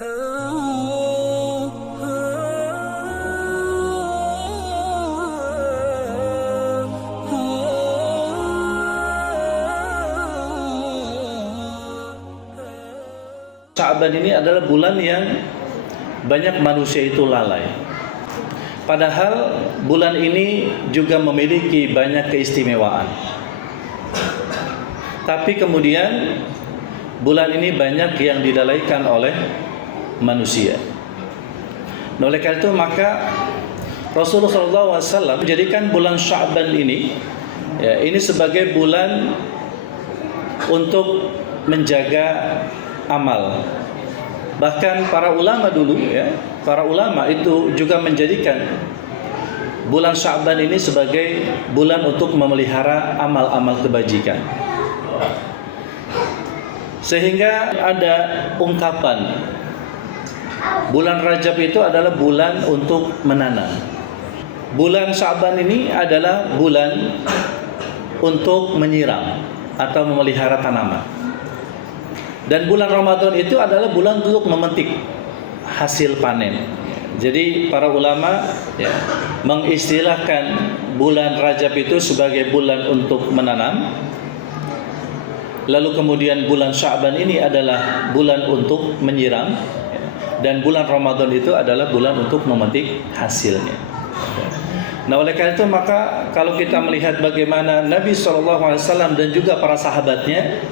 Sya'ban ini adalah bulan yang banyak manusia itu lalai. Padahal bulan ini juga memiliki banyak keistimewaan. Tapi kemudian bulan ini banyak yang dilalaikan oleh manusia. Oleh karena itu maka Rasulullah SAW menjadikan bulan Sya'ban ini sebagai bulan untuk menjaga amal. Bahkan para ulama dulu para ulama itu juga menjadikan bulan Sya'ban ini sebagai bulan untuk memelihara amal-amal kebajikan. Sehingga ada ungkapan bulan Rajab itu adalah bulan untuk menanam. Bulan Sya'ban ini adalah bulan untuk menyiram atau memelihara tanaman. Dan bulan Ramadan itu adalah bulan untuk memetik hasil panen. Jadi para ulama mengistilahkan bulan Rajab itu sebagai bulan untuk menanam. Lalu kemudian bulan Sya'ban ini adalah bulan untuk menyiram. Dan bulan Ramadan itu adalah bulan untuk memetik hasilnya. Nah, oleh karena itu maka kalau kita melihat bagaimana Nabi SAW dan juga para sahabatnya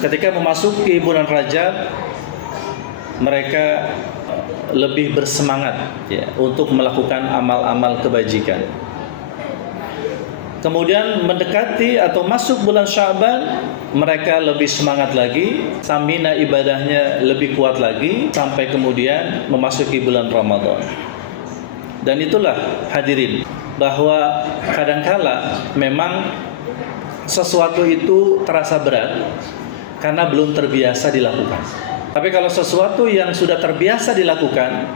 ketika memasuki bulan Rajab, mereka lebih bersemangat untuk melakukan amal-amal kebajikan. Kemudian mendekati atau masuk bulan Sya'ban, mereka lebih semangat lagi, stamina ibadahnya lebih kuat lagi sampai kemudian memasuki bulan Ramadan. Dan itulah hadirin, bahwa kadangkala memang sesuatu itu terasa berat karena belum terbiasa dilakukan. Tapi kalau sesuatu yang sudah terbiasa dilakukan,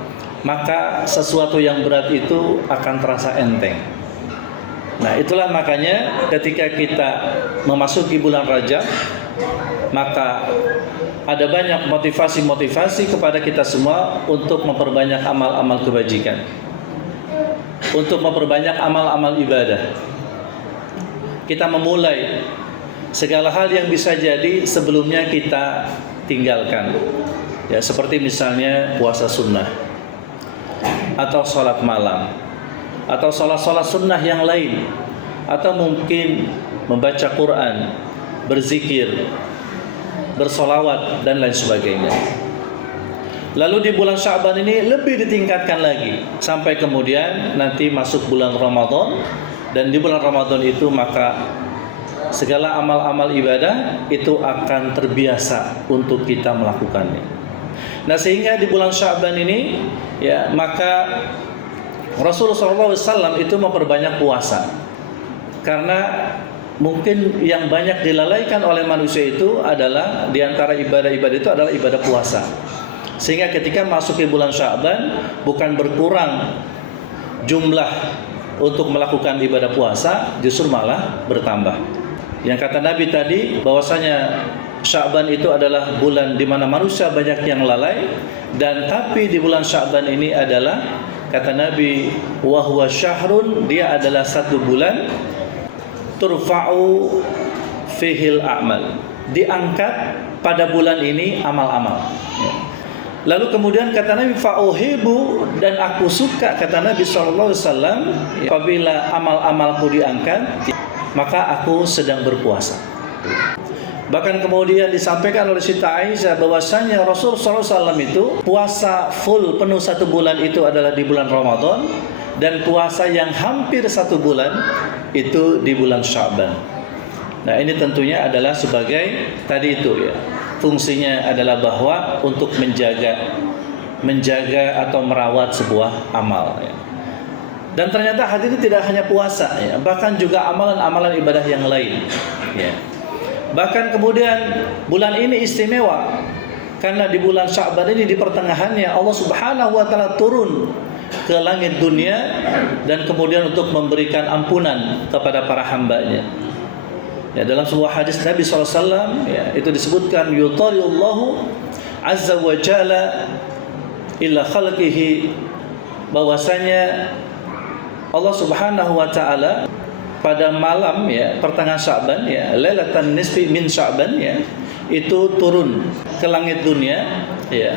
maka sesuatu yang berat itu akan terasa enteng. Nah, itulah makanya ketika kita memasuki bulan Rajab, maka ada banyak motivasi-motivasi kepada kita semua untuk memperbanyak amal-amal kebajikan, untuk memperbanyak amal-amal ibadah. Kita memulai segala hal yang bisa jadi sebelumnya kita tinggalkan, seperti misalnya puasa sunnah, atau sholat malam, atau sholat sunnah yang lain, atau mungkin membaca Quran, berzikir, bersolawat dan lain sebagainya. Lalu di bulan Sya'ban ini lebih ditingkatkan lagi sampai kemudian nanti masuk bulan Ramadan, dan di bulan Ramadan itu maka segala amal-amal ibadah itu akan terbiasa untuk kita melakukannya. Nah, sehingga di bulan Sya'ban ini maka Rasulullah SAW itu memperbanyak puasa. Karena mungkin yang banyak dilalaikan oleh manusia itu adalah, di antara ibadah-ibadah itu adalah ibadah puasa. Sehingga ketika masuk ke bulan Sya'ban, bukan berkurang jumlah untuk melakukan ibadah puasa, justru malah bertambah. Yang kata Nabi tadi, bahwasanya Sya'ban itu adalah bulan di mana manusia banyak yang lalai, dan tapi di bulan Sya'ban ini adalah, kata Nabi, wa huwa syahrun, dia adalah satu bulan turfa'u fihil a'mal, diangkat pada bulan ini amal-amal. Lalu kemudian kata Nabi, fa'uhibu, dan aku suka, kata Nabi SAW, apabila amal-amalku diangkat, maka aku sedang berpuasa. Bahkan kemudian disampaikan oleh Siti Aisyah bahwasanya Rasulullah SAW itu puasa full penuh satu bulan itu adalah di bulan Ramadan, dan puasa yang hampir satu bulan itu di bulan Sya'ban. Nah, ini tentunya adalah sebagai tadi itu fungsinya adalah bahwa untuk menjaga atau merawat sebuah amal. Dan ternyata hadirin tidak hanya puasa, bahkan juga amalan-amalan ibadah yang lain. Bahkan kemudian bulan ini istimewa karena di bulan Sya'ban ini di pertengahannya Allah Subhanahu wa taala turun ke langit dunia dan kemudian untuk memberikan ampunan kepada para hambanya. Dalam sebuah hadis Nabi SAW itu disebutkan, yutalillahu azza wa jalla illa khalqihi, bahwasanya Allah Subhanahu wa taala pada malam ya pertengahan Sya'ban ya, lailatan nisfi min Sya'ban ya, itu turun ke langit dunia ya,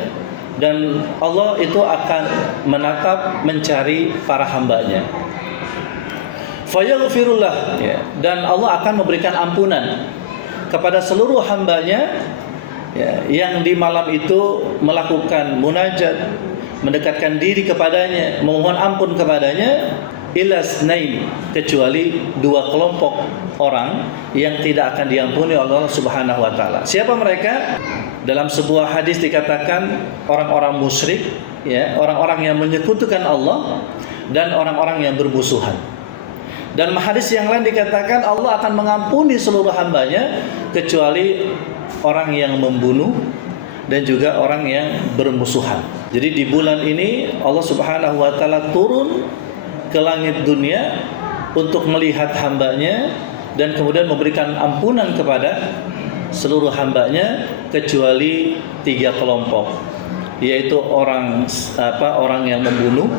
dan Allah itu akan menatap mencari para hambanya. Fayaghfirullah ya, dan Allah akan memberikan ampunan kepada seluruh hambanya ya, yang di malam itu melakukan munajat, mendekatkan diri kepadanya, memohon ampun kepadanya, illa snain, kecuali dua kelompok orang yang tidak akan diampuni oleh Allah Subhanahu wa taala. Siapa mereka? Dalam sebuah hadis dikatakan orang-orang musyrik ya, orang-orang yang menyekutukan Allah dan orang-orang yang bermusuhan. Dan hadis yang lain dikatakan Allah akan mengampuni seluruh hambanya kecuali orang yang membunuh dan juga orang yang bermusuhan. Jadi di bulan ini Allah Subhanahu wa taala turun ke langit dunia untuk melihat hambanya dan kemudian memberikan ampunan kepada seluruh hambanya kecuali tiga kelompok, yaitu orang yang membunuh,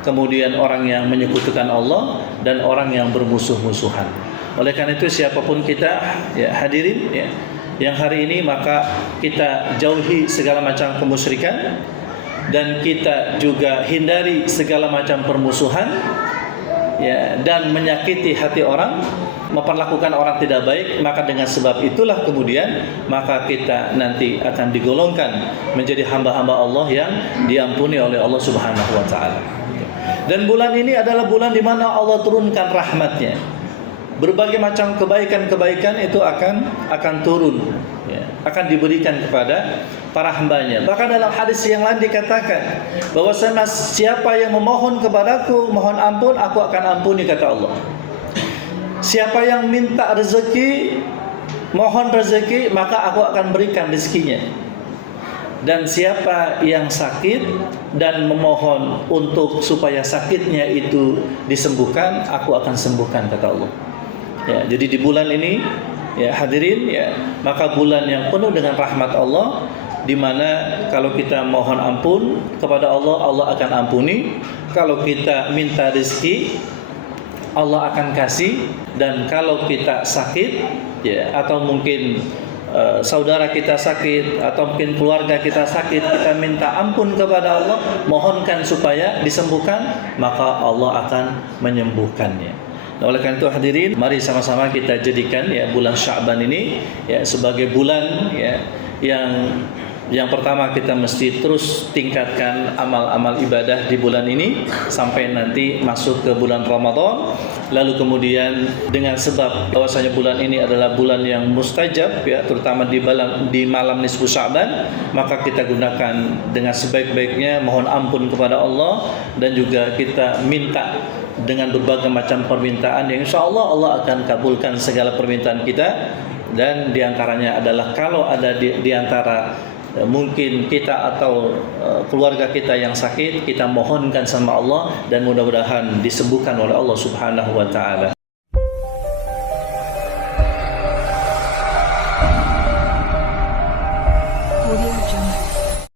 kemudian orang yang menyekutukan Allah, dan orang yang bermusuh-musuhan. Oleh karena itu siapapun kita ya hadirin ya, yang hari ini maka kita jauhi segala macam kemusyrikan dan kita juga hindari segala macam permusuhan ya, dan menyakiti hati orang, memperlakukan orang tidak baik. Maka dengan sebab itulah kemudian maka kita nanti akan digolongkan menjadi hamba-hamba Allah yang diampuni oleh Allah Subhanahu wa taala. Dan bulan ini adalah bulan di mana Allah turunkan rahmatnya. Berbagai macam kebaikan-kebaikan itu akan turun ya, akan diberikan kepada para hambanya. Bahkan dalam hadis yang lain dikatakan bahwasanya siapa yang memohon kepadaku mohon ampun, aku akan ampuni, kata Allah. Siapa yang minta rezeki, mohon rezeki, maka aku akan berikan rezekinya. Dan siapa yang sakit dan memohon untuk supaya sakitnya itu disembuhkan, aku akan sembuhkan, kata Allah. Ya, jadi di bulan ini ya hadirin ya, maka bulan yang penuh dengan rahmat Allah, di mana kalau kita mohon ampun kepada Allah, Allah akan ampuni. Kalau kita minta rezeki, Allah akan kasih. Dan kalau kita sakit ya, atau mungkin saudara kita sakit atau mungkin keluarga kita sakit, kita minta ampun kepada Allah, mohonkan supaya disembuhkan, maka Allah akan menyembuhkannya. Nah, oleh karena itu hadirin, mari sama-sama kita jadikan ya bulan Sya'ban ini ya sebagai bulan ya yang pertama kita mesti terus tingkatkan amal-amal ibadah di bulan ini sampai nanti masuk ke bulan Ramadan. Lalu kemudian dengan sebab bahwasanya bulan ini adalah bulan yang mustajab ya, terutama di malam nisfu Sya'ban, maka kita gunakan dengan sebaik-baiknya, mohon ampun kepada Allah, dan juga kita minta dengan berbagai macam permintaan yang insyaallah Allah akan kabulkan segala permintaan kita. Dan diantaranya adalah kalau ada di antara mungkin kita atau keluarga kita yang sakit, kita mohonkan sama Allah dan mudah-mudahan disembuhkan oleh Allah Subhanahu wa taala.